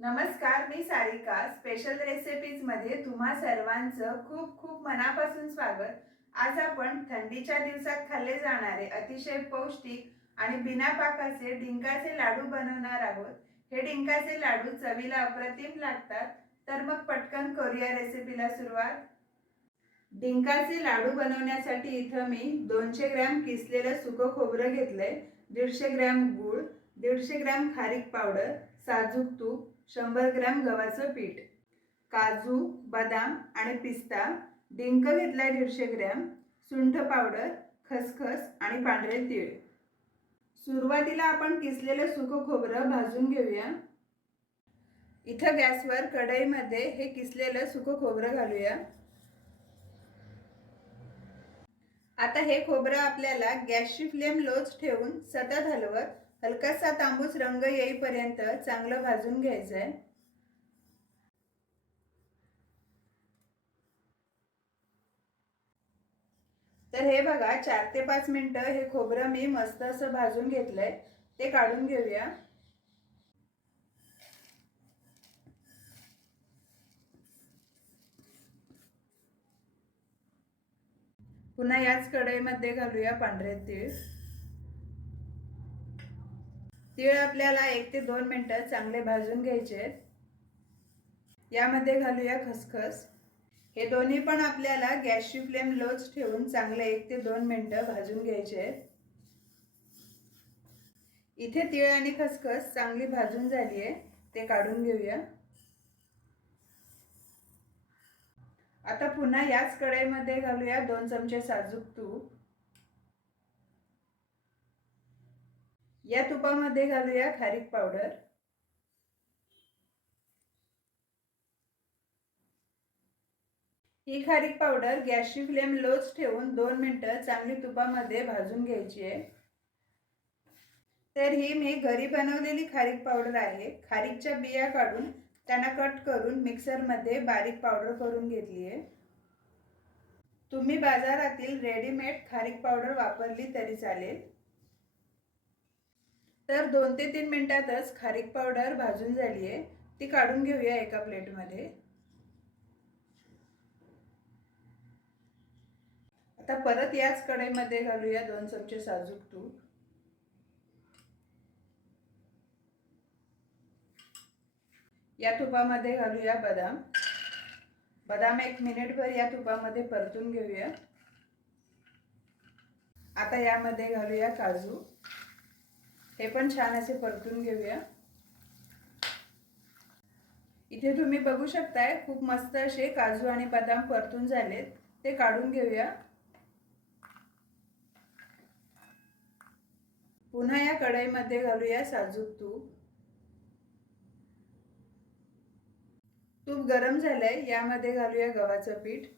नमस्कार मी सारिका. स्पेशल रेसिपीजमध्ये तुम्हा सर्वांचं खूप खूप मनापासून स्वागत. आज आपण थंडीच्या दिवसात खाल्ले जाणारे अतिशय पौष्टिक आणि बिना पाकाचे डिंकाचे लाडू बनवणार आहोत. हे डिंकाचे लाडू चवीला अप्रतिम लागतात. तर मग पटकन करूया रेसिपीला सुरुवात. डिंकाचे लाडू बनवण्यासाठी इथं मी दोनशे ग्रॅम किसलेलं सुकं खोबरं घेतलंय. दीडशे ग्रॅम गूळ दीडशे ग्रॅम खारीक पावडर साजूक तूप शंभर ग्रॅम गव्हाचं पीठ काजू बदाम आणि पिस्ता डिंक घेतलाय दीडशे ग्रॅम सुंठ पावडर खसखस आणि पांढरे तीळ. सुरुवातीला आपण किसलेलं सुकं खोबरं भाजून घेऊया. इथं गॅसवर कढईमध्ये हे किसलेलं सुकं खोबरं घालूया. आता हे खोबरं आपल्याला गॅसची फ्लेम लोच ठेवून सतत हलवत हलकासा तांबूस रंग येईपर्यंत चांगलं भाजून घ्यायचंय. तर हे बघा चार ते पाच मिनिटं हे खोबरं मी मस्त असं भाजून घेतलंय. ते काढून घेऊया. पुन्हा याच कढईमध्ये घालूया पांढरे तीळ. तीळ आपल्याला एक ते दोन मिनटं चांगले भाजून घ्यायचे. आहेत यामध्ये घालूया खसखस. हे दोन्ही पण आपल्याला गॅसची फ्लेम लोच ठेवून चांगले एक ते दोन मिनटं भाजून घ्यायचे. आहेत इथे तीळ आणि खसखस चांगली भाजून झाली आहे ते काढून घेऊया. आता पुन्हा याच कढईमध्ये घालूया दोन चमचे साजूक तूप. या तुपामध्ये घालूया खारीक पावडर. ही खारीक पावडर गॅसची फ्लेम लोच ठेवून दोन मिनटं चांगली तुपामध्ये भाजून घ्यायची आहे. तर ही मी घरी बनवलेली खारीक पावडर आहे. खारीकच्या बिया काढून त्यांना कट करून मिक्सरमध्ये बारीक पावडर करून घेतली आहे. तुम्ही बाजारातील रेडीमेड खारीक पावडर वापरली तरी चालेल. तर दोन ते तीन मिनिटातच खारीक पावडर भाजून झाली आहे. ती काढून घेऊया एका प्लेटमध्ये. आता परत याच कढईमध्ये घालूया दोन चमचे साजूक तूप. या तुपामध्ये घालूया बदाम. बदाम एक मिनिटभर या तुपामध्ये परतून घेऊया. आता यामध्ये घालूया काजू. हे पण छान असे परतून घेऊया. इथे तुम्ही बघू शकताय खूप मस्त असे काजू आणि बदाम परतून झालेत. ते काढून घेऊया. पुन्हा या कढईमध्ये घालूया साजूक तूप. तूप गरम झालंय यामध्ये घालूया गव्हाचं पीठ.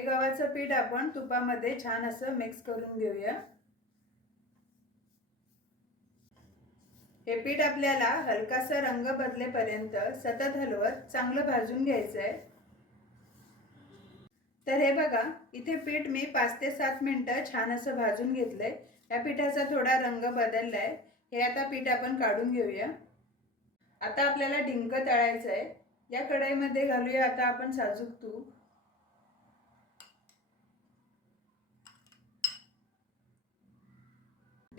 हे गव्हाचं पीठ आपण तुपामध्ये छान असं मिक्स करून घेऊया. हे पीठ आपल्याला हलकासा रंग बदलेपर्यंत सतत हलवत चांगलं भाजून घ्यायचं आहे तर हे बघा इथे पीठ मी पाच ते सात मिनटं छान असं भाजून घेतलंय. या पिठाचा थोडा रंग बदललाय. हे आता पीठ आपण काढून घेऊया. आता आपल्याला डिंक तळायचं आहे या कढईमध्ये घालूया आता आपण साजूक तूप.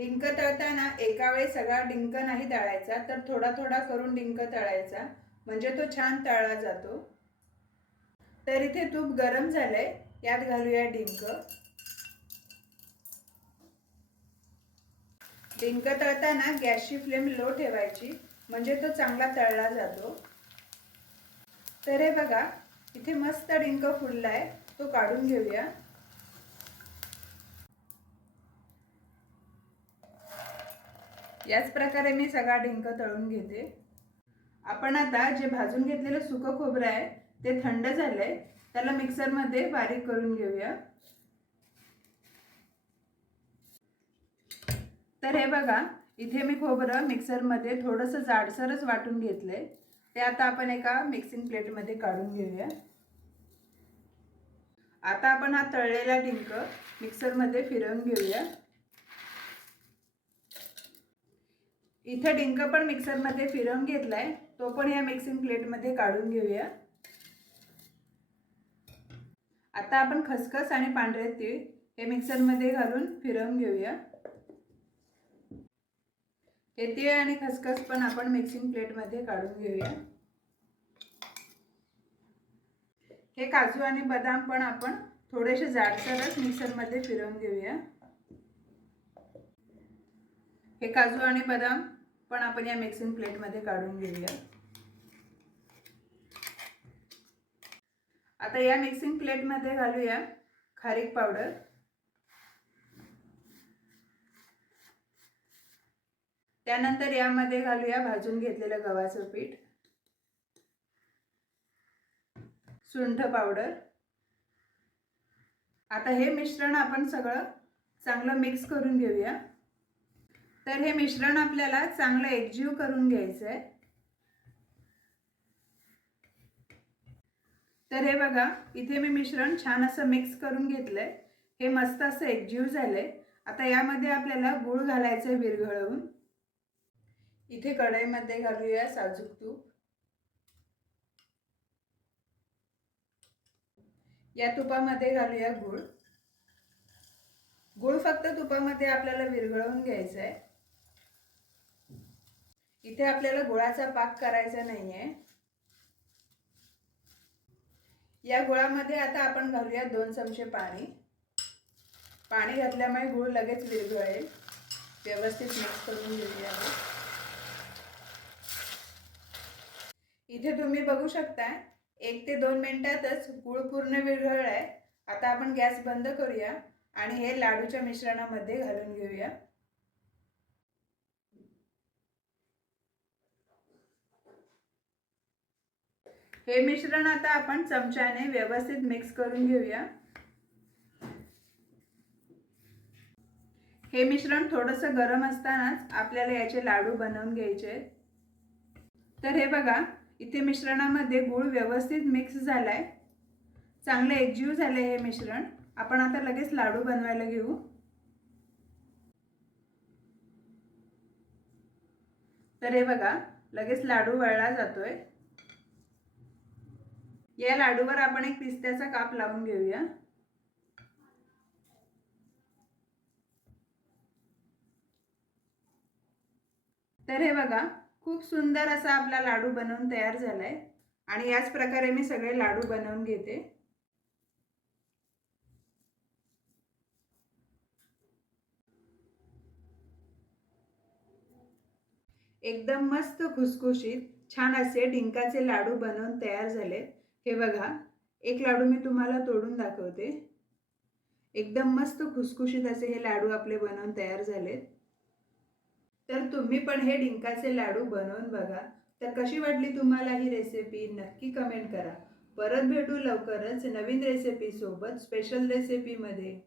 डिंक तळताना एका वेळी सगळा डिंक नाही तळायचा तर थोडा थोडा करून डिंक तळायचा. म्हणजे तो छान तळला जातो. तर इथे तूप गरम झालंय यात घालूया डिंक. डिंक तळताना गॅसची फ्लेम लो ठेवायची म्हणजे तो चांगला तळला जातो. तर हे बघा इथे मस्त डिंक फुललाय तो काढून घेऊया. याच प्रकारे मी सगळा डिंक तळून घेते. आपण आता जे भाजून घेतलेलं सुकं खोबरं आहे ते थंड झालं आहे त्याला मिक्सरमध्ये बारीक करून घेऊया. तर हे बघा इथे मी खोबरं मिक्सरमध्ये थोडंसं जाडसरच वाटून घेतलं आहे ते आता आपण एका मिक्सिंग प्लेटमध्ये काढून घेऊया. आता आपण हा तळलेला डिंक मिक्सरमध्ये फिरवून घेऊया. इथं डिंक पण मिक्सरमध्ये फिरवून घेतलाय. तो पण या मिक्सिंग प्लेटमध्ये काढून घेऊया. आता आपण खसखस आणि पांढरे तीळ हे मिक्सरमध्ये घालून फिरवून घेऊया. हे तीळ आणि खसखस पण आपण मिक्सिंग प्लेटमध्ये काढून घेऊया. हे काजू आणि बदाम पण आपण थोडेसे जाडसरच मिक्सरमध्ये फिरवून घेऊया. हे काजू आणि बदाम पण आपण या मिक्सिंग प्लेटमध्ये काढून घेऊया आता या मिक्सिंग प्लेटमध्ये घालूया खारीक पावडर. त्यानंतर यामध्ये घालूया भाजून घेतलेलं गव्हाचं पीठ. सुंठ पावडर. आता हे मिश्रण आपण सगळं चांगलं मिक्स करून घेऊया. तर हे मिश्रण आपल्याला चांगलं एकजीव करून घ्यायचं आहे तर हे बघा इथे मी मिश्रण छान असं मिक्स करून घेतलंय. हे मस्त असं एकजीव झालंय. आता यामध्ये आपल्याला गूळ घालायचं विरघळवून. इथे कढईमध्ये घालूया साजूक तूप. या तुपामध्ये घालूया गूळ. गूळ फक्त तुपामध्ये आपल्याला विरघळवून घ्यायचं आहे इथे आपल्याला गुळाचा पाक करायचा नाहीये. या गुळामध्ये आता आपण घालूया दोन चमचे पाणी. पाणी घातल्यामुळे गूळ लगेच विरघळेल. व्यवस्थित मिक्स करून घेऊया इथे तुम्ही बघू शकता एक ते दोन मिनिटातच गुळ पूर्ण विरघळलाय. आता आपण गॅस बंद करूया आणि हे लाडूच्या मिश्रणामध्ये घालून घेऊया. हे मिश्रण आता आपण चमच्याने व्यवस्थित मिक्स करून घेऊया. हे मिश्रण थोडंसं गरम असतानाच आपल्याला याचे लाडू बनवून घ्यायचे. तर हे बघा इथे मिश्रणामध्ये गूळ व्यवस्थित मिक्स झाला आहे चांगलं एकजीव झाले हे मिश्रण. आपण आता लगेच लाडू बनवायला घेऊ. तर हे बघा लगेच लाडू वळला जातोय. या लाडूवर आपण एक पिस्त्याचा काप लावून घेऊया. तर हे बघा खूप सुंदर असा आपला लाडू बनवून तयार झालाय. आणि याच प्रकारे मी सगळे लाडू बनवून घेते. एकदम मस्त खुसखुशीत छान असे डिंकाचे लाडू बनवून तयार झाले हे बघा एक लाडू मी तुम्हाला तोडून दाखवते. एकदम मस्त खुसखुशीत असे हे लाडू आपले बनवून तयार झालेत. तर तुम्ही पण हे डिंकाचे लाडू बनवून बघा. तर कशी वाटली तुम्हाला ही रेसिपी नक्की कमेंट करा. परत भेटू लवकरच नवीन रेसिपीसोबत स्पेशल रेसिपीमध्ये